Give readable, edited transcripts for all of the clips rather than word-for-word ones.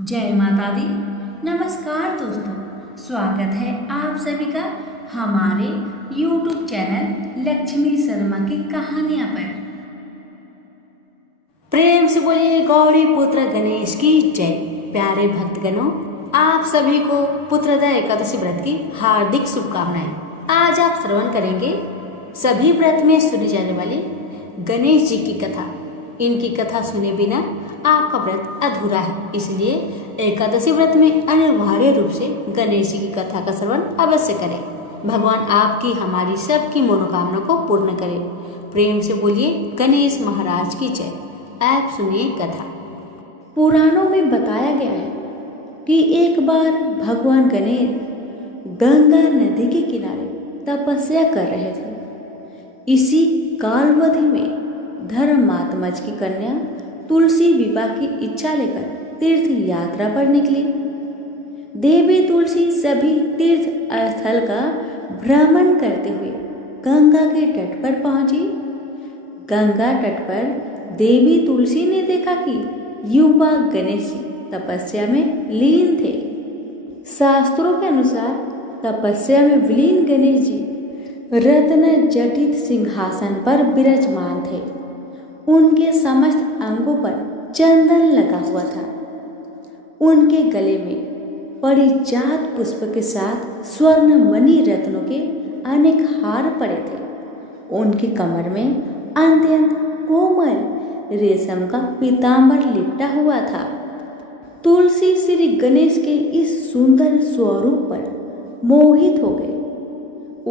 जय माता दी। नमस्कार दोस्तों, स्वागत है आप सभी का हमारे YouTube चैनल लक्ष्मी शर्मा की कहानियां पर। प्रेम से बोलिए गौरी पुत्र गणेश की जय। प्यारे भक्तगणों, आप सभी को पुत्रदा एकादशी व्रत की हार्दिक शुभकामनाएं। आज आप श्रवण करेंगे सभी व्रत में सुनी जाने वाली गणेश जी की कथा। इनकी कथा सुने बिना आपका व्रत अधूरा है, इसलिए एकादशी व्रत में अनिवार्य रूप से गणेश जी की कथा का श्रवण अवश्य करें। भगवान आपकी हमारी सबकी मनोकामना को पूर्ण करे। प्रेम से बोलिए गणेश महाराज की जय। आप सुनिए कथा। पुराणों में बताया गया है कि एक बार भगवान गणेश गंगा नदी के किनारे तपस्या कर रहे थे। इसी कालावधि में धर्मात्मज की कन्या तुलसी विवाह की इच्छा लेकर तीर्थ यात्रा पर निकली। देवी तुलसी सभी तीर्थ स्थल का भ्रमण करते हुए गंगा के तट पर पहुंची। गंगा तट पर देवी तुलसी ने देखा कि युवा गणेश जी तपस्या में लीन थे। शास्त्रों के अनुसार तपस्या में विलीन गणेश जी रत्न जटित सिंहासन पर विराजमान थे। उनके समस्त अंगों पर चंदन लगा हुआ था। उनके गले में परिजात पुष्प के साथ स्वर्ण मणि रत्नों के अनेक हार पड़े थे। उनकी कमर में अत्यंत कोमल रेशम का पीतांबर लिपटा हुआ था। तुलसी श्री गणेश के इस सुंदर स्वरूप पर मोहित हो गए।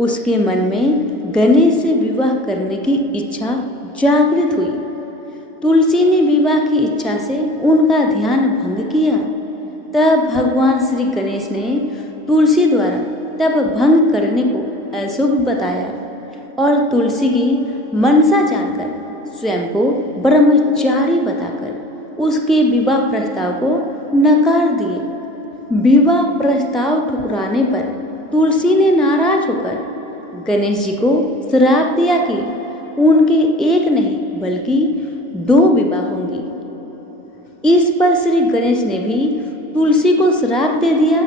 उसके मन में गणेश से विवाह करने की इच्छा जागृत हुई। तुलसी ने विवाह की इच्छा से उनका ध्यान भंग किया। तब भगवान श्री गणेश ने तुलसी द्वारा तप भंग करने को अशुभ बताया और तुलसी की मनसा जानकर स्वयं को ब्रह्मचारी बताकर उसके विवाह प्रस्ताव को नकार दिए। विवाह प्रस्ताव ठुकराने पर तुलसी ने नाराज होकर गणेश जी को श्राप दिया कि उनके एक नहीं बल्कि 2 विवाह होंगी। इस पर श्री गणेश ने भी तुलसी को श्राप दे दिया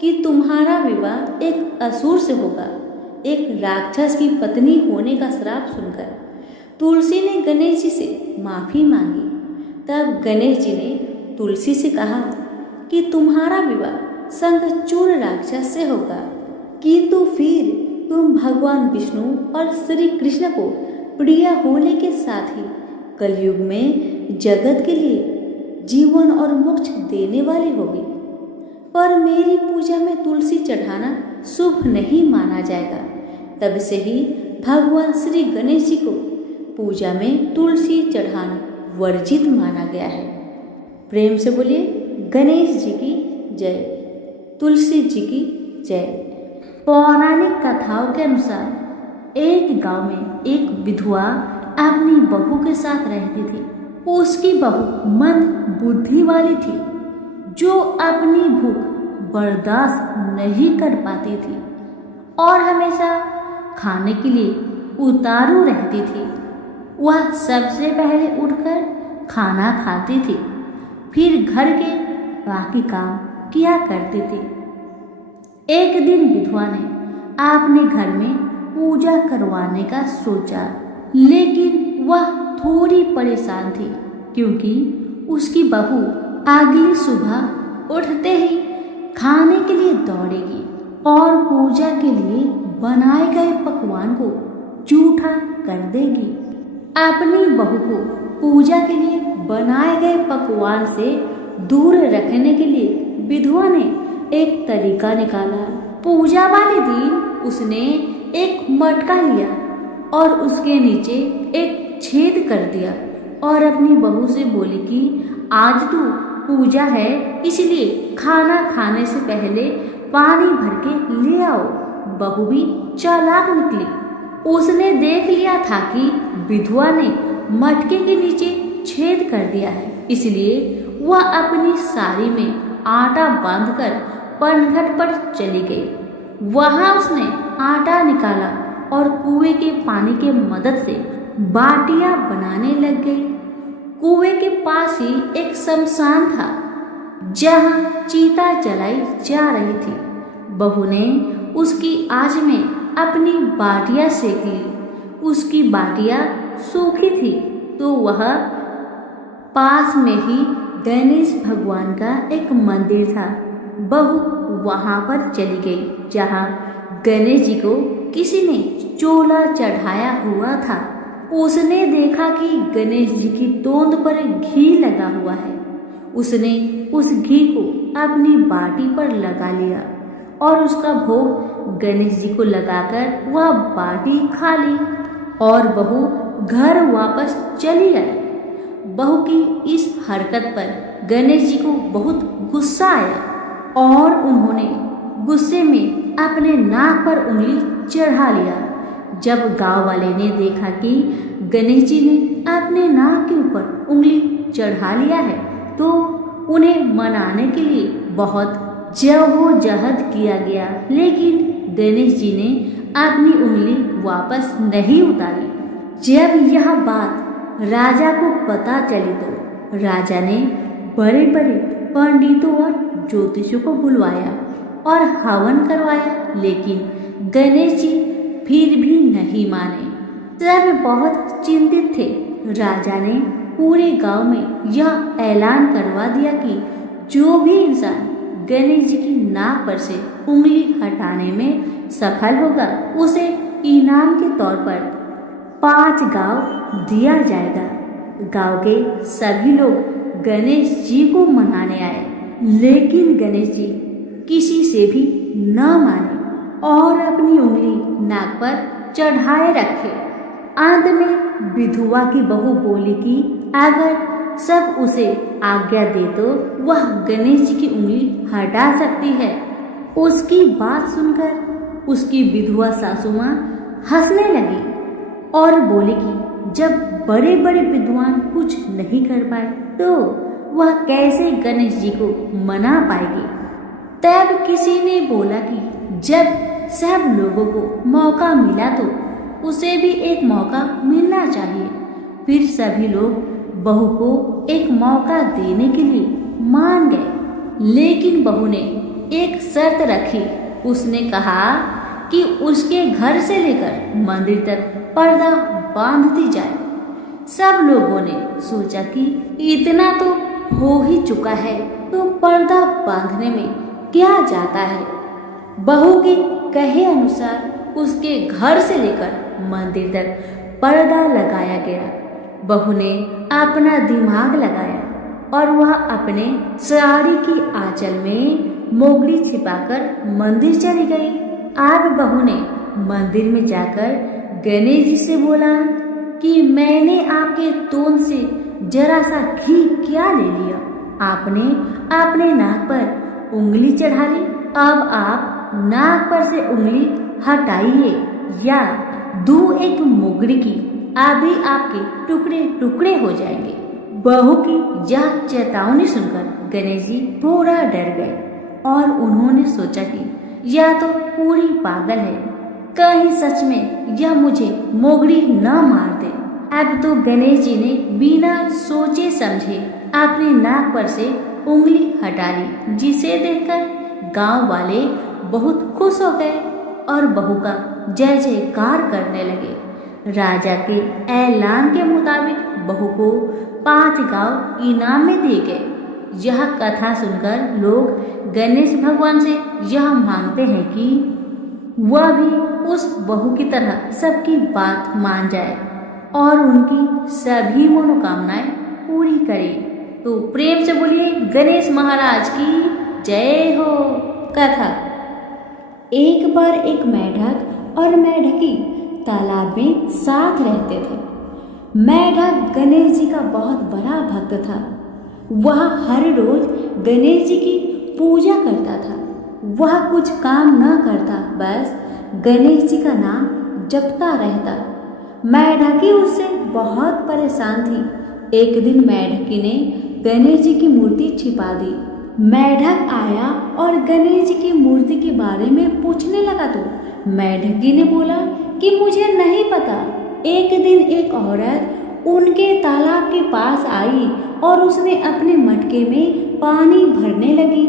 कि तुम्हारा विवाह एक असुर से होगा। एक राक्षस की पत्नी होने का श्राप सुनकर तुलसी ने गणेश जी से माफी मांगी। तब गणेश जी ने तुलसी से कहा कि तुम्हारा विवाह शंखचूड़ राक्षस से होगा, किंतु फिर तुम भगवान विष्णु और श्री कृष्ण को प्रिय होने के साथ ही कलयुग में जगत के लिए जीवन और मोक्ष देने वाली होगी। पर मेरी पूजा में तुलसी चढ़ाना शुभ नहीं माना जाएगा। तब से ही भगवान श्री गणेश जी को पूजा में तुलसी चढ़ाना वर्जित माना गया है। प्रेम से बोलिए गणेश जी की जय, तुलसी जी की जय। पौराणिक कथाओं के अनुसार एक गांव में एक विधवा अपनी बहू के साथ रहती थी। उसकी बहू मंद बुद्धि वाली थी, जो अपनी भूख बर्दाश्त नहीं कर पाती थी और हमेशा खाने के लिए उतारू रहती थी। वह सबसे पहले उठकर खाना खाती थी, फिर घर के बाकी काम किया करती थी। एक दिन विधवा ने अपने घर में पूजा करवाने का सोचा, लेकिन वह थोड़ी परेशान थी क्योंकि उसकी बहू अगली सुबह उठते ही खाने के लिए दौड़ेगी और पूजा के लिए बनाए गए पकवान को जूठा कर देगी। अपनी बहू को पूजा के लिए बनाए गए पकवान से दूर रखने के लिए विधवा ने एक तरीका निकाला। पूजा वाले दिन उसने एक मटका लिया और उसके नीचे एक छेद कर दिया और अपनी बहू से बोली कि आज तो पूजा है, इसलिए खाना खाने से पहले पानी भर के ले आओ। बहू भी चालाक निकली। उसने देख लिया था कि विधवा ने मटके के नीचे छेद कर दिया है, इसलिए वह अपनी साड़ी में आटा बांधकर पनघट पर चली गई। वहां उसने आटा निकाला और कुएं के पानी के मदद से बाटियां बनाने लग गई। कुएं के पास ही एक शमशान था। जहाँ चीता जलाई जा रही थी। बहू ने उसकी आंच में अपनी बाटियां सेक ली। उसकी बाटियां सूखी थी तो वह पास में ही गणेश भगवान का एक मंदिर था। बहू वहां पर चली गई जहाँ गणेश जी को किसी ने चोला चढ़ाया हुआ था। उसने देखा कि गणेश जी की तोंद पर घी लगा हुआ है। उसने उस घी को अपनी बाटी पर लगा लिया और उसका भोग गणेश जी को लगाकर वह बाटी खा ली और बहू घर वापस चली आई। बहू की इस हरकत पर गणेश जी को बहुत गुस्सा आया और उन्होंने गुस्से में अपने नाक पर उंगली चढ़ा लिया। जब गांव वाले ने देखा कि गणेश जी ने अपने नाक के ऊपर उंगली चढ़ा लिया है तो उन्हें मनाने के लिए बहुत जद्दोजहद किया गया, लेकिन गणेश जी ने अपनी उंगली वापस नहीं उतारी। जब यह बात राजा को पता चली तो राजा ने बड़े बड़े पंडितों और ज्योतिषियों को बुलवाया और हवन करवाया, लेकिन गणेश जी फिर भी नहीं माने। सब बहुत चिंतित थे। राजा ने पूरे गांव में यह ऐलान करवा दिया कि जो भी इंसान गणेश जी की नाक पर से उंगली हटाने में सफल होगा उसे इनाम के तौर पर 5 गांव दिया जाएगा। गांव के सभी लोग गणेश जी को मनाने आए, लेकिन गणेश जी किसी से भी न माने और अपनी उंगली नाक पर चढ़ाए रखे। अंत में विधवा की बहू बोली कि अगर सब उसे आज्ञा दे तो वह गणेश जी की उंगली हटा सकती है। उसकी बात सुनकर उसकी विधवा सासू माँ हंसने लगी और बोली कि जब बड़े बड़े विद्वान कुछ नहीं कर पाए तो वह कैसे गणेश जी को मना पाएगी। तब किसी ने बोला कि जब सब लोगों को मौका मिला तो उसे भी एक मौका मिलना चाहिए। फिर सभी लोग बहू को एक मौका देने के लिए मान गए, लेकिन बहू ने एक शर्त रखी। उसने कहा कि उसके घर से लेकर मंदिर तक पर्दा बांध दी जाए। सब लोगों ने सोचा कि इतना तो हो ही चुका है तो पर्दा बांधने में क्या जाता है। बहू के कहे अनुसार उसके घर से लेकर मंदिर तक पर्दा लगाया गया। बहू ने अपना दिमाग लगाया और वह अपने साड़ी की आंचल में मोगरी छिपाकर मंदिर चली गई। अब बहू ने मंदिर में जाकर गणेश जी से बोला कि मैंने आपके तोंद से जरा सा घी क्या ले लिया, आपने अपने नाक पर उंगली चढ़ा ली। अब आप नाक पर से उंगली हटाइए या दो एक मोगरी की, अभी आपके टुकड़े टुकड़े हो जाएंगे। बहू की यह चेतावनी सुनकर गणेश जी थोड़ा डर गए और उन्होंने सोचा कि यह तो पूरी पागल है, कहीं सच में यह मुझे मोगरी न मार दे। अब तो गणेश जी ने बिना सोचे समझे अपने नाक पर से उंगली हटा ली, जिसे देखकर गांव वाले बहुत खुश हो गए और बहू का जय जयकार करने लगे। राजा के ऐलान के मुताबिक बहू को 5 गांव इनाम में दिए गए। यह कथा सुनकर लोग गणेश भगवान से यह मांगते हैं कि वह भी उस बहू की तरह सबकी बात मान जाए और उनकी सभी मनोकामनाएं पूरी करे। तो प्रेम से बोलिए गणेश महाराज की जय हो। कथा। एक बार एक मेढक और मेढकी तालाब में साथ रहते थे। मेढक गणेश जी का बहुत बड़ा भक्त था। वह हर रोज गणेश जी की पूजा करता था। वह कुछ काम न करता, बस गणेश जी का नाम जपता रहता। मेढकी उससे बहुत परेशान थी। एक दिन मेढकी ने गणेश जी की मूर्ति छिपा दी। मेढक आया और गणेश जी की मूर्ति के बारे में पूछने लगा तो मेढकी ने बोला कि मुझे नहीं पता। एक दिन एक औरत उनके तालाब के पास आई और उसने अपने मटके में पानी भरने लगी।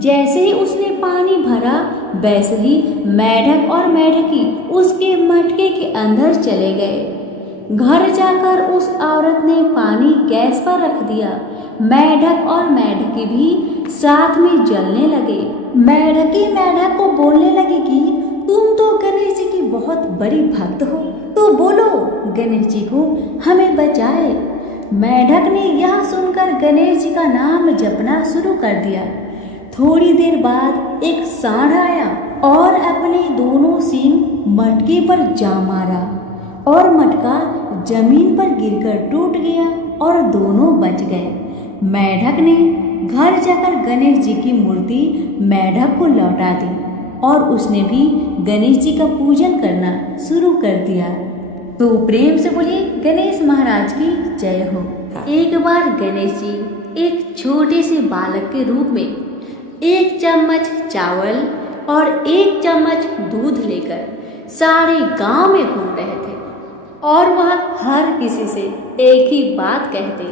जैसे ही उसने पानी भरा वैसे ही मेढक और मेढकी उसके मटके के अंदर चले गए। घर जाकर उस औरत ने पानी गैस पर रख दिया। मेढक और मेढकी भी साथ में जलने लगे। मेढकी मेढक को बोलने लगी कि तुम तो गणेश जी की बहुत बड़ी भक्त हो, तो बोलो गणेश जी को हमें बचाए। मेढक ने यह सुनकर गणेश जी का नाम जपना शुरू कर दिया। थोड़ी देर बाद एक सांड आया और अपने दोनों सींग मटके पर जा मारा और मटका जमीन पर गिरकर टूट गया और दोनों बच गए। मेढक ने घर जाकर गणेश जी की मूर्ति मेढक को लौटा दी और उसने भी गणेश जी का पूजन करना शुरू कर दिया। तो प्रेम से बोलिए गणेश महाराज की जय हो। एक बार गणेश जी एक छोटे से बालक के रूप में 1 चम्मच चावल और 1 चम्मच दूध लेकर सारे गांव में घूम रहे थे और वह हर किसी से एक ही बात कहते,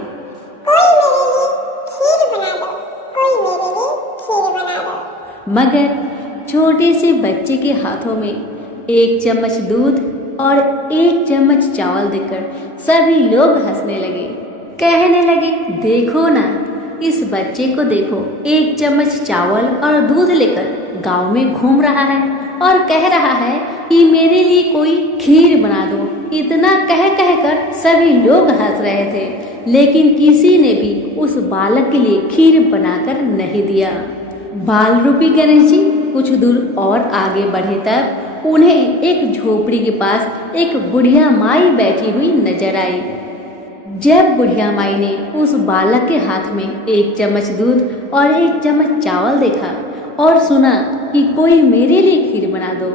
कोई मेरे लिए खीर बना दो, कोई मेरे लिए खीर बना दो। मगर छोटे से बच्चे के हाथों में 1 चम्मच दूध और 1 चम्मच चावल देखकर सभी लोग हंसने लगे। कहने लगे, देखो ना, इस बच्चे को देखो, 1 चम्मच चावल और दूध लेकर गांव में घूम रहा है और कह रहा है कि मेरे लिए कोई खीर बना दो। इतना कह कर सभी लोग हंस रहे थे, लेकिन किसी ने भी उस बालक के लिए खीर बनाकर नहीं दिया। बाल रूपी गणेश जी कुछ दूर और आगे बढ़े तब उन्हें एक झोपड़ी के पास एक बुढ़िया माई बैठी हुई नजर आई। जब बुढ़िया माई ने उस बालक के हाथ में 1 चम्मच दूध और 1 चम्मच चावल देखा और सुना कि कोई मेरे लिए खीर बना दो,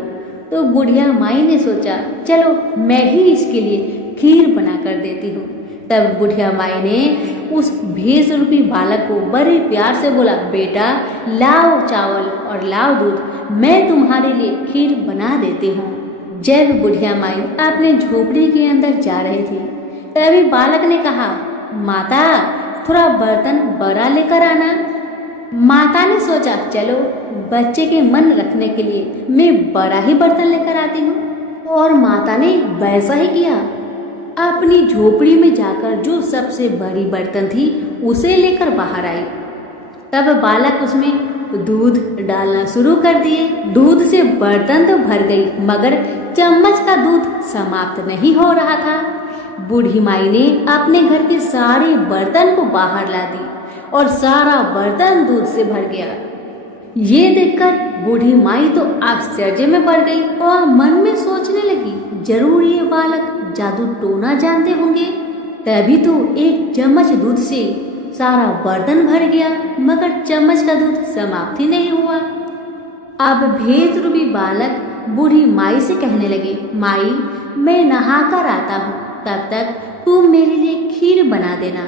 तो बुढ़िया माई ने सोचा, चलो मैं ही इसके लिए खीर बना कर देती हूँ। तब बुढ़िया माई ने उस भेष रूपी बालक को बड़े प्यार से बोला, बेटा लाओ चावल और लाओ दूध, मैं तुम्हारे लिए खीर बना देती हूँ। जब बुढ़िया माई अपने झोपड़ी के अंदर जा रही थी तभी बालक ने कहा, माता थोड़ा बर्तन बड़ा लेकर आना। माता ने सोचा, चलो बच्चे के मन रखने के लिए मैं बड़ा ही बर्तन लेकर आती हूँ, और माता ने वैसा ही किया। अपनी झोपड़ी में जाकर जो सबसे बड़ी बर्तन थी उसे लेकर बाहर आई। तब बालक उसमें दूध डालना शुरू कर दिए। दूध से बर्तन तो भर गई, मगर चम्मच का दूध समाप्त नहीं हो रहा था। बूढ़ी माई ने अपने घर के सारे बर्तन को बाहर ला दी और सारा बर्तन दूध से भर गया। ये देखकर बूढ़ी माई तो आश्चर्य में पड़ गई और मन में सोचने लगी, जरूर ये बालक जादू टोना जानते होंगे, तभी तो 1 चम्मच दूध से सारा बर्तन भर गया, मगर चम्मच का दूध समाप्त ही नहीं हुआ। अब भेष रूपी बालक बूढ़ी माई से कहने लगे, माई मैं नहाकर आता हूँ, तब तक तुम मेरे लिए खीर बना देना।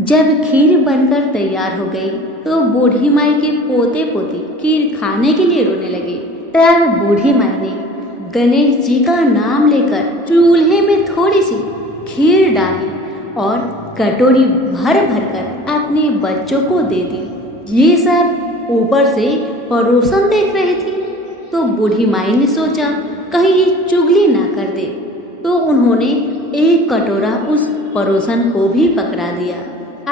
जब खीर बनकर तैयार हो गई तो बूढ़ी माई के पोते पोती खीर खाने के लिए रोने लगे। तब बूढ़ी माई ने गणेश जी का नाम लेकर चूल्हे में थोड़ी सी खीर डाली और कटोरी भर भर कर अपने बच्चों को दे दी। ये सब ऊपर से पड़ोसन देख रहे थे, तो बूढ़ी माई ने सोचा कहीं ये चुगली ना कर दे, तो उन्होंने एक कटोरा उस पड़ोसन को भी पकड़ा दिया।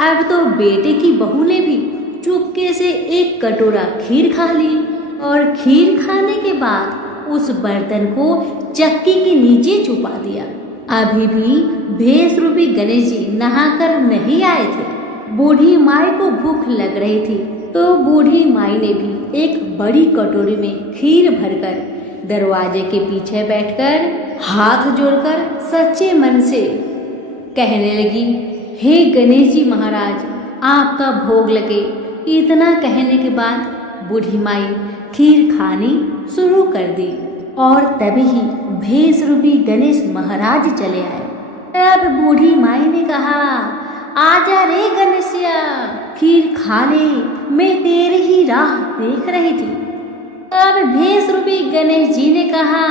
अब तो बेटे की बहू ने भी चुपके से 1 कटोरा खीर खा ली और खीर खाने के बाद उस बर्तन को चक्की के नीचे छुपा दिया। अभी भी भेष रूपी गणेश जी नहाकर नहीं आए थे। बूढ़ी माई को भूख लग रही थी, तो बूढ़ी माई ने भी एक बड़ी कटोरी में खीर भरकर दरवाजे के पीछे बैठकर हाथ जोड़कर सच्चे मन से कहने लगी, हे गणेश जी महाराज आपका भोग लगे। इतना कहने के बाद बूढ़ी माई खीर खानी शुरू कर दी और तभी ही भेष रूपी गणेश महाराज चले आए। तब बूढ़ी माई ने कहा, आजा रे गणेशिया, खीर खा ले, मैं तेरी ही राह देख रही थी। तब भेष रूपी गणेश जी ने कहा,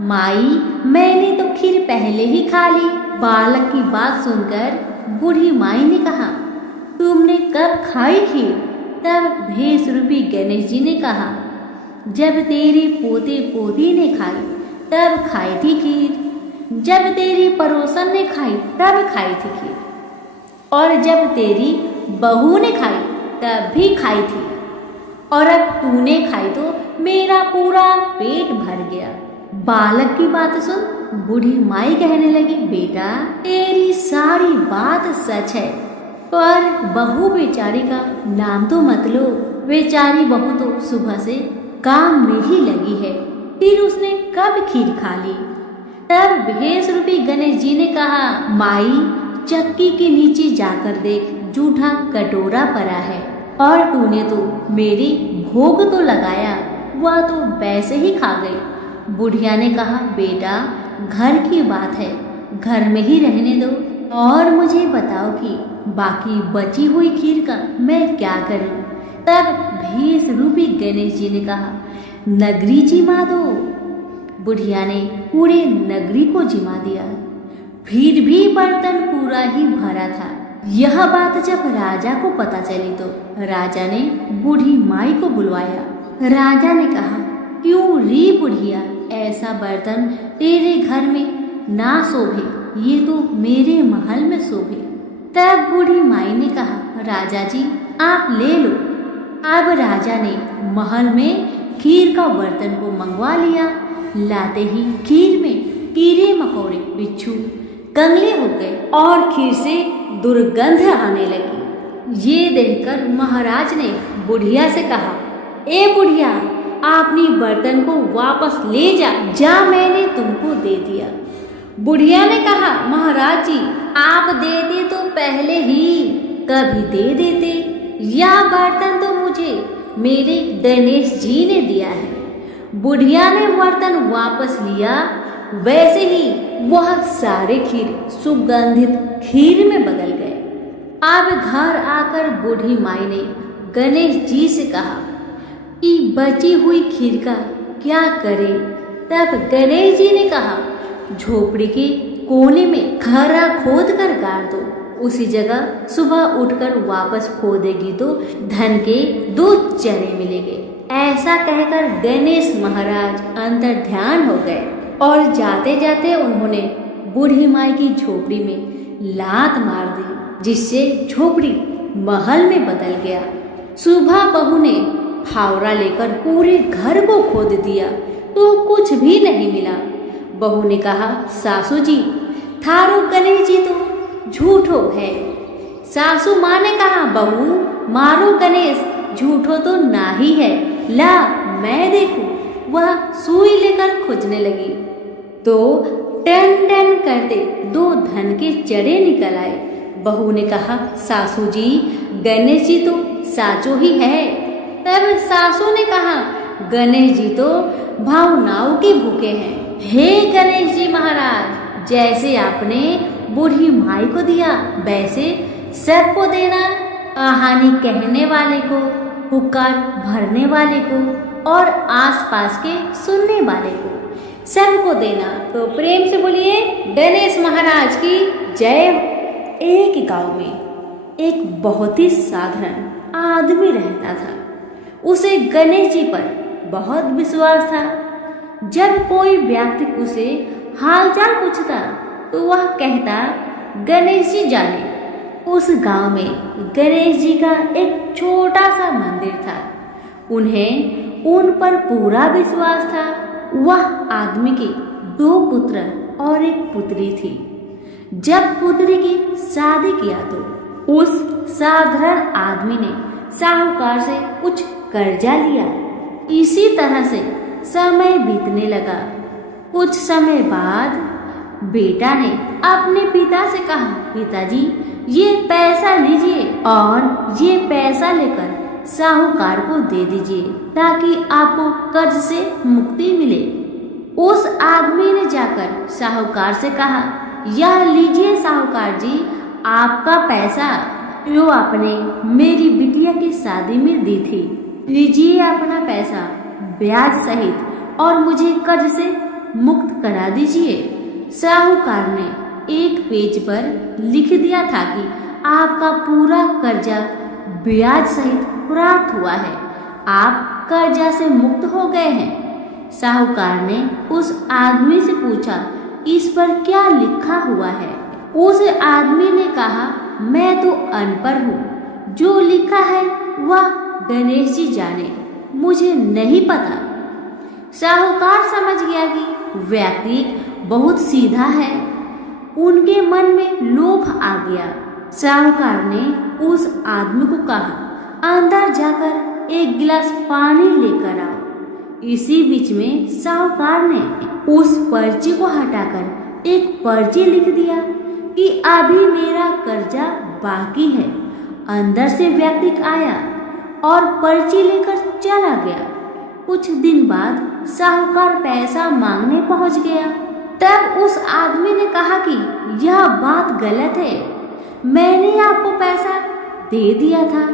माई मैंने तो खीर पहले ही खा ली। बालक की बात सुनकर बूढ़ी माई ने कहा, तुमने कब खाई खीर? तब भेष रूपी गणेश जी ने कहा, जब तेरी पोते पोती ने खाई तब खाई थी खीर, जब तेरी पड़ोसन ने खाई तब खाई थी खीर, और जब तेरी बहू ने खाई तब भी खाई थी, और अब तूने खाई तो मेरा पूरा पेट भर गया। बालक की बात सुन बूढ़ी माई कहने लगी, बेटा तेरी सारी बात सच है, पर बहू बेचारी का नाम तो मत लो। बेचारी बहू तो सुबह से काम में ही लगी है, फिर उसने कब खीर खा ली? तब भेष रूपी गणेश जी ने कहा, माई चक्की के नीचे जाकर देख, जूठा कटोरा पड़ा है, और तूने तो मेरी भोग तो लगाया, वह तो वैसे ही खा गई। बुढ़िया ने कहा, बेटा घर की बात है, घर में ही रहने दो, और मुझे बताओ कि बाकी बची हुई खीर का मैं क्या करूं? तब भेष रूपी गणेश जी ने कहा, नगरी जिमा दो। बुढ़िया ने पूरे नगरी को जिमा दिया, फिर भी बर्तन पूरा ही भरा था। यह बात जब राजा को पता चली तो राजा ने बूढ़ी माई को बुलवाया। राजा ने कहा, क्यों री बुढ़िया, ऐसा बर्तन तेरे घर में ना शोभे, ये तो मेरे महल में शोभे। तब बूढ़ी माई ने कहा, राजा जी आप ले लो। अब राजा ने महल में खीर का बर्तन को मंगवा लिया। लाते ही खीर में कीड़े मकोड़े बिच्छू कंगले हो गए और खीर से दुर्गंध आने लगी। ये देखकर महाराज ने बुढ़िया से कहा, ए बुढ़िया अपनी बर्तन को वापस ले जा, मैंने तुमको दे दिया। बुढ़िया ने कहा, महाराज जी आप देते तो पहले ही कभी दे देते, यह बर्तन तो मुझे मेरे गणेश जी ने दिया है। बुढ़िया ने बर्तन वापस लिया, वैसे ही वह सारे खीर सुगंधित खीर में बदल गए। अब घर आकर बूढ़ी माई ने गणेश जी से कहा कि बची हुई खीर का क्या करे? तब गणेश जी ने कहा, झोपड़ी के कोने में खरा खोद कर गाड़ दो, उसी जगह सुबह उठकर वापस खोदेगी तो धन के 2 चने मिलेंगे। ऐसा कहकर गणेश महाराज अंतर ध्यान हो गए और जाते जाते उन्होंने बूढ़ी माई की झोपड़ी में लात मार दी, जिससे झोपड़ी महल में बदल गया। सुबह बहू ने फावड़ा लेकर पूरे घर को खोद दिया तो कुछ भी नहीं मिला। बहू ने कहा, सासू जी थारो गणेश जी तो झूठो है। सासू माँ ने कहा, बहू मारो गणेश झूठो तो ना ही है, ला मैं देखूं। वह सुई लेकर खोजने लगी तो टन टन करते 2 धन के चढ़े निकल आए। बहू ने कहा, सासू जी गणेश जी तो साचो ही है। तब सासू ने कहा, गणेश जी तो भावनाओं के भूखे हैं। हे गणेश जी महाराज, जैसे आपने बूढ़ी माई को दिया वैसे सबको देना, कहानी कहने वाले को, पुकार भरने वाले को और आसपास के सुनने वाले को सबको देना। तो प्रेम से बोलिए गणेश महाराज की जय। एक गांव में एक बहुत ही साधारण आदमी रहता था। उसे गणेश जी पर बहुत विश्वास था। जब कोई व्यक्ति उसे हालचाल पूछता तो वह कहता, गणेश जी जाने। उस गांव में गणेश जी का एक छोटा सा मंदिर था। उन्हें उन पर पूरा विश्वास था। वह आदमी के 2 पुत्र और एक पुत्री थी। जब पुत्री की शादी किया तो उस साधारण आदमी ने साहूकार से कुछ कर्जा लिया। इसी तरह से समय बीतने लगा। कुछ समय बाद बेटा ने अपने पिता से कहा, पिताजी ये पैसा लीजिए और ये पैसा लेकर साहूकार को दे दीजिए ताकि आपको कर्ज से मुक्ति मिले। उस आदमी ने जाकर साहूकार से कहा, यह लीजिए साहूकार जी आपका पैसा जो आपने मेरी बिटिया की शादी में दी थी। लीजिए अपना पैसा ब्याज सहित और मुझे कर्ज से मुक्त करा दीजिए। साहूकार ने एक पेज पर लिख दिया था कि आपका पूरा कर्जा ब्याज सहित प्राप्त हुआ है। आप कर्जा से मुक्त हो गए हैं। साहूकार ने उस आदमी से पूछा, इस पर क्या लिखा हुआ है? उस आदमी ने कहा, मैं तो अनपढ़ हूँ, जो लिखा है वह गणेश जी जाने, मुझे नहीं पता। साहूकार समझ गया कि व्यक्ति बहुत सीधा है। उनके मन में लोभ आ गया। साहूकार ने उस आदमी को कहा, अंदर जाकर एक गिलास पानी लेकर आओ। इसी बीच में साहूकार ने उस पर्ची को हटाकर एक पर्ची लिख दिया कि अभी मेरा कर्जा बाकी है। अंदर से व्यक्ति आया और पर्ची लेकर चला गया। कुछ दिन बाद साहूकार पैसा मांगने पहुंच गया। तब उस आदमी ने कहा कि यह बात गलत है, मैंने आपको पैसा दे दिया था।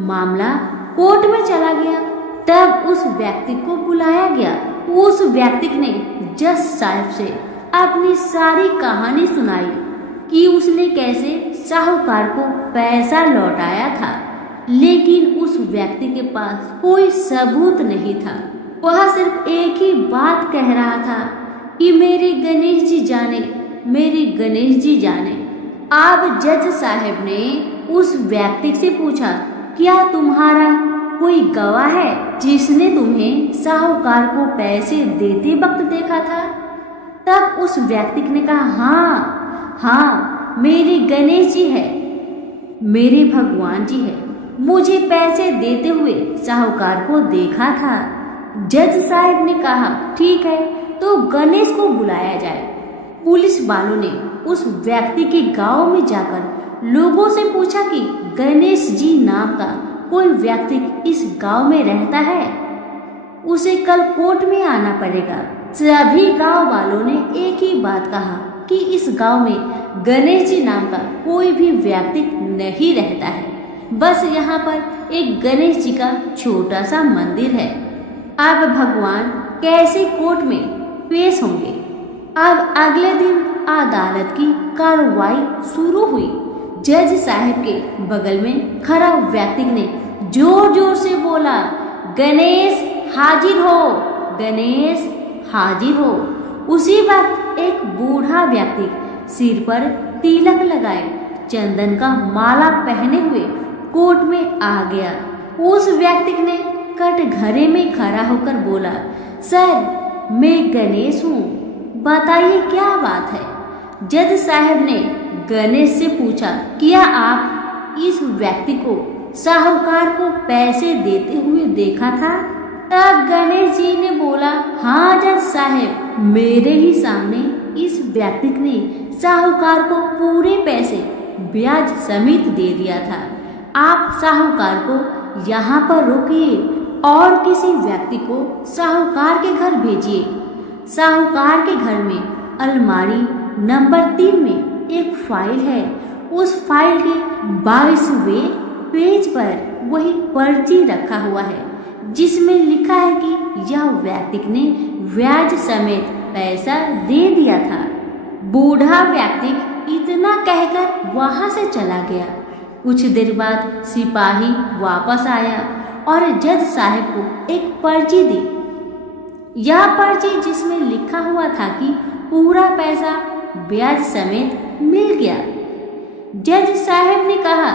मामला कोर्ट में चला गया। तब उस व्यक्ति को बुलाया गया। उस व्यक्ति ने जज साहब से अपनी सारी कहानी सुनाई कि उसने कैसे साहूकार को पैसा लौटाया था, लेकिन उस व्यक्ति के पास कोई सबूत नहीं था। वह सिर्फ एक ही बात कह रहा था कि मेरे गणेश जी जाने, मेरे गणेश जी जाने। अब जज साहब ने उस व्यक्ति से पूछा, क्या तुम्हारा कोई गवाह है जिसने तुम्हें साहूकार को पैसे देते वक्त देखा था? तब उस व्यक्ति ने कहा, हाँ, मेरे गणेश जी है, मेरे भगवान जी है, मुझे पैसे देते हुए साहूकार को देखा था। जज साहब ने कहा, ठीक है, तो गणेश को बुलाया जाए। पुलिस वालों ने उस व्यक्ति के गांव में जाकर लोगों से पूछा कि गणेश जी नाम का कोई व्यक्ति इस गांव में रहता है, उसे कल कोर्ट में आना पड़ेगा। सभी गांव वालों ने एक ही बात कहा कि इस गांव में गणेश जी नाम का कोई भी व्यक्ति नहीं रहता है, बस यहाँ पर एक गणेश जी का छोटा सा मंदिर है। अब भगवान कैसे कोर्ट में पेश होंगे? अब अगले दिन अदालत की कार्रवाई शुरू हुई। जज साहब के बगल में खड़ा व्यक्ति ने जोर जोर से बोला, गणेश हाजिर हो, गणेश हाजिर हो। उसी वक्त एक बूढ़ा व्यक्ति सिर पर तिलक लगाए, चंदन का माला पहने हुए कोर्ट में आ गया। उस व्यक्ति ने कटघरे में खड़ा होकर बोला, सर, मैं गणेश हूँ, बताइए क्या बात है? जज साहब ने गणेश से पूछा, क्या आप इस व्यक्ति को साहूकार को पैसे देते हुए देखा था? तब गणेश जी ने बोला, हाँ जज साहब, मेरे ही सामने इस व्यक्ति ने साहूकार को पूरे पैसे ब्याज समेत दे दिया था। आप साहूकार को यहाँ पर रोकिए और किसी व्यक्ति को साहूकार के घर भेजिए। साहूकार के घर में अलमारी नंबर 3 में एक फाइल है। उस फाइल के 22वें पेज पर वही पर्ची रखा हुआ है जिसमें लिखा है कि यह व्यक्ति ने ब्याज समेत पैसा दे दिया था। बूढ़ा व्यक्ति इतना कहकर वहां से चला गया। कुछ देर बाद सिपाही वापस आया और जज साहब को एक पर्ची दी। यह पर्ची जिसमें लिखा हुआ था कि पूरा पैसा ब्याज समेत मिल गया। जज साहब ने कहा,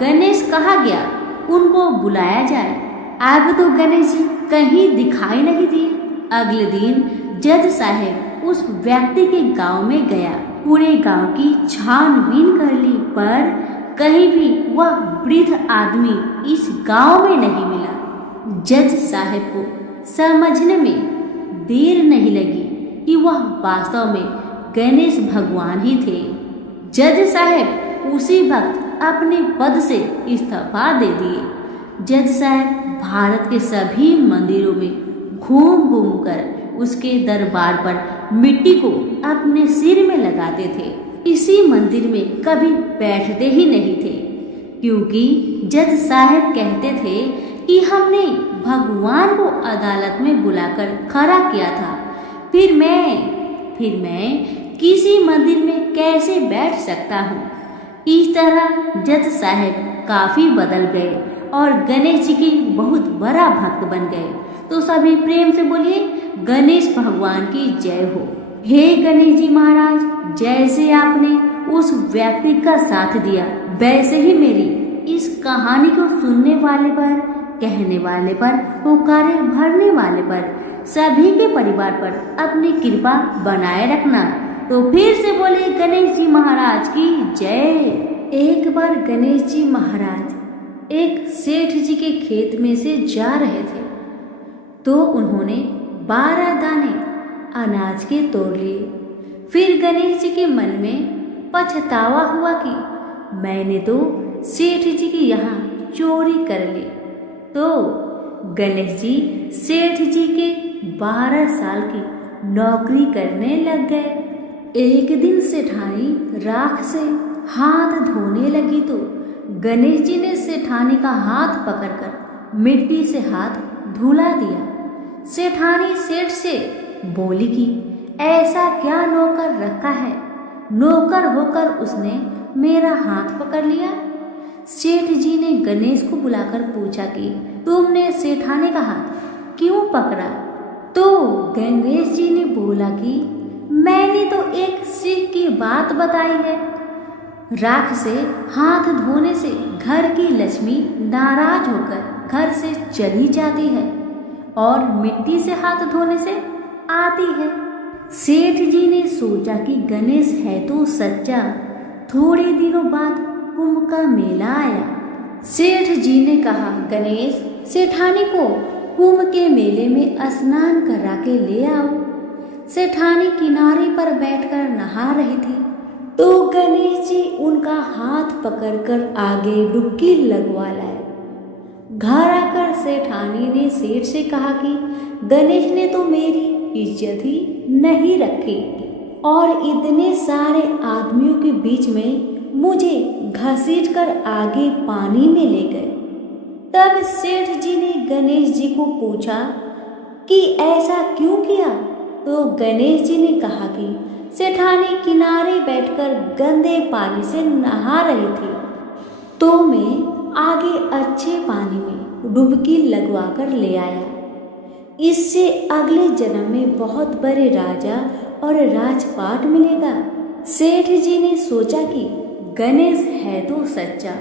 गणेश कहाँ गया? उनको बुलाया जाए। अब तो गणेश जी कहीं दिखाई नहीं दिए। अगले दिन जज साहब उस व्यक्ति के गांव में गया। पूरे गांव की छानबीन कर ली, पर कहीं भी वह वृद्ध आदमी इस गांव में नहीं मिला। जज साहब को समझने में देर नहीं लगी कि वह वास्तव में गणेश भगवान ही थे। जज साहब उसी वक्त अपने पद से इस्तीफा दे दिए। जज साहब भारत के सभी मंदिरों में घूम घूम कर उसके दरबार पर मिट्टी को अपने सिर में लगाते थे। इसी मंदिर में कभी बैठते ही नहीं थे, क्योंकि जज साहब कहते थे कि हमने भगवान को अदालत में बुलाकर खड़ा किया था, फिर मैं किसी मंदिर में कैसे बैठ सकता हूँ? इस तरह जज साहब काफी बदल गए और गणेश जी के बहुत बड़ा भक्त बन गए। तो सभी प्रेम से बोलिए गणेश भगवान की जय हो। हे गणेश जी महाराज, जैसे आपने उस व्यक्ति का साथ दिया, वैसे ही मेरी इस कहानी को सुनने वाले पर, कहने वाले पर, पुकारे भरने वाले पर, सभी के परिवार पर अपनी कृपा बनाए रखना। तो फिर से बोले गणेश जी महाराज की जय। एक बार गणेश जी महाराज एक सेठ जी के खेत में से जा रहे थे, तो उन्होंने 12 दाने अनाज के तोड़ लिए। फिर गणेश जी के मन में पछतावा हुआ कि मैंने तो सेठ जी के यहाँ चोरी कर ली। तो गणेश जी सेठ जी के 12 साल की नौकरी करने लग गए। एक दिन सेठानी राख से हाथ धोने लगी तो गणेश जी ने सेठानी का हाथ पकड़कर मिट्टी से हाथ धुला दिया। सेठानी सेठ से बोली कि ऐसा क्या नौकर रखा है, नौकर होकर उसने मेरा हाथ पकड़ लिया। सेठ जी ने गणेश को बुलाकर पूछा कि तुमने सेठानी का हाथ क्यों पकड़ा? तो गणेश जी ने बोला कि मैंने तो एक सीख की बात बताई है। राख से हाथ धोने से घर की लक्ष्मी नाराज होकर घर से चली जाती है और मिट्टी से हाथ धोने से आती है। सेठ जी ने सोचा कि गणेश है तो सच्चा। थोड़े दिनों बाद कुंभ का मेला आया। सेठ जी ने कहा, गणेश सेठानी को कुंभ के मेले में स्नान करा के ले आओ। सेठानी किनारे पर बैठकर नहा रही थी, तो गणेश जी उनका हाथ पकड़कर आगे डुबकी लगवा लाए। घर आकर सेठानी ने सेठ से कहा कि गणेश ने तो मेरी इज्जत ही नहीं रखी और इतने सारे आदमियों के बीच में मुझे घसीटकर आगे पानी में ले गए। तब सेठ जी ने गणेश जी को पूछा कि ऐसा क्यों किया? तो गणेश जी ने कहा कि सेठानी किनारे बैठकर गंदे पानी से नहा रही थी, तो मैं आगे अच्छे पानी में डुबकी लगवा कर ले आया। इससे अगले जन्म में बहुत बड़े राजा और राजपाट मिलेगा। सेठ जी ने सोचा कि गणेश है तो सच्चा।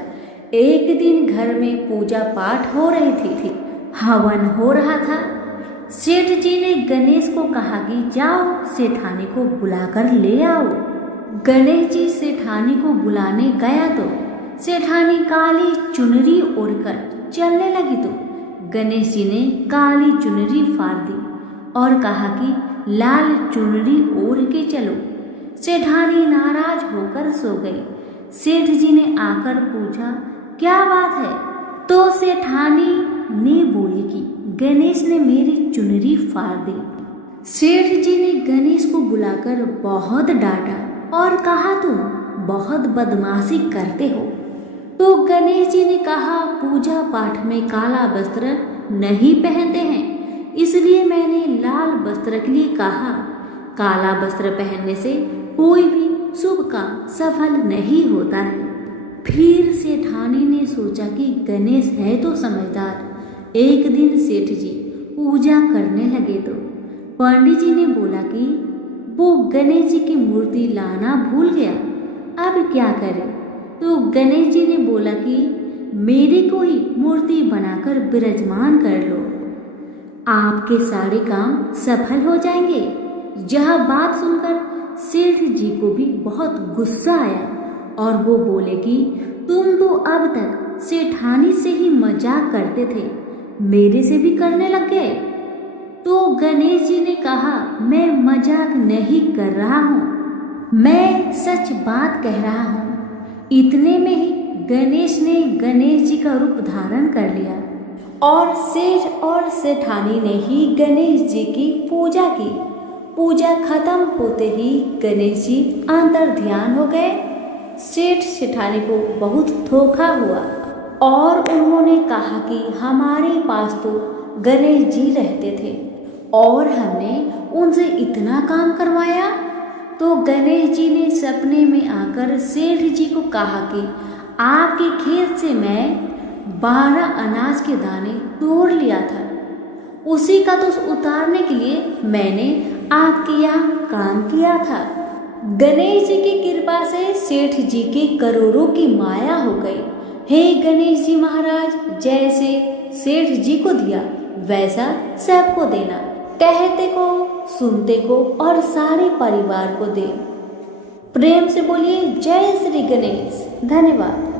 एक दिन घर में पूजा पाठ हो रही थी, हवन हो रहा था। सेठ जी ने गणेश को कहा कि जाओ सेठानी को बुलाकर ले आओ। गणेश जी सेठानी को बुलाने गया तो सेठानी काली चुनरी ओढ़कर चलने लगी, तो गणेश जी ने काली चुनरी फाड़ दी और कहा कि लाल चुनरी ओढ़ के चलो। सेठानी नाराज होकर सो गई। सेठ जी ने आकर पूछा, क्या बात है? तो सेठानी ने बोली कि गणेश ने मेरी चुनरी फाड़ दी। सेठ जी ने गणेश को बुलाकर बहुत डांटा और कहा, तुम बहुत बदमाशी करते हो। तो गणेश जी ने कहा, पूजा पाठ में काला वस्त्र नहीं पहनते हैं, इसलिए मैंने लाल वस्त्र के लिए कहा। काला वस्त्र पहनने से कोई भी शुभ काम सफल नहीं होता है। फिर सेठानी ने सोचा कि गणेश है तो समझदार। एक दिन सेठ जी पूजा करने लगे तो पंडित जी ने बोला कि वो गणेश जी की मूर्ति लाना भूल गया, अब क्या करें? तो गणेश जी ने बोला कि मेरी कोई मूर्ति बनाकर विराजमान कर लो, आपके सारे काम सफल हो जाएंगे। यह बात सुनकर सेठ जी को भी बहुत गुस्सा आया और वो बोले कि तुम तो अब तक सेठानी से ही मजाक करते थे, मेरे से भी करने लग गए। तो गणेश जी ने कहा, मैं मजाक नहीं कर रहा हूँ, मैं सच बात कह रहा हूँ। इतने में ही गणेश ने गणेश जी का रूप धारण कर लिया और सेठ और सेठानी ने ही गणेश जी की पूजा की। पूजा खत्म होते ही गणेश जी अंतर ध्यान हो गए। सेठ सेठानी को बहुत धोखा हुआ और उन्होंने कहा कि हमारे पास तो गणेश जी रहते थे और हमने उनसे इतना काम करवाया, तो गणेश जी ने सपने में आकर सेठ जी को कहा कि आपके खेत से मैं 12 अनाज के दाने तोड़ लिया था, उसी का दोष उतारने के लिए मैंने आपके यहाँ काम किया था। गणेश जी की कृपा से सेठ जी के करोड़ों की माया हो गई। हे गणेश जी महाराज, जैसे सेठ जी को दिया वैसा सबको देना, कहते को, सुनते को और सारे परिवार को दे। प्रेम से बोलिए जय श्री गणेश। धन्यवाद।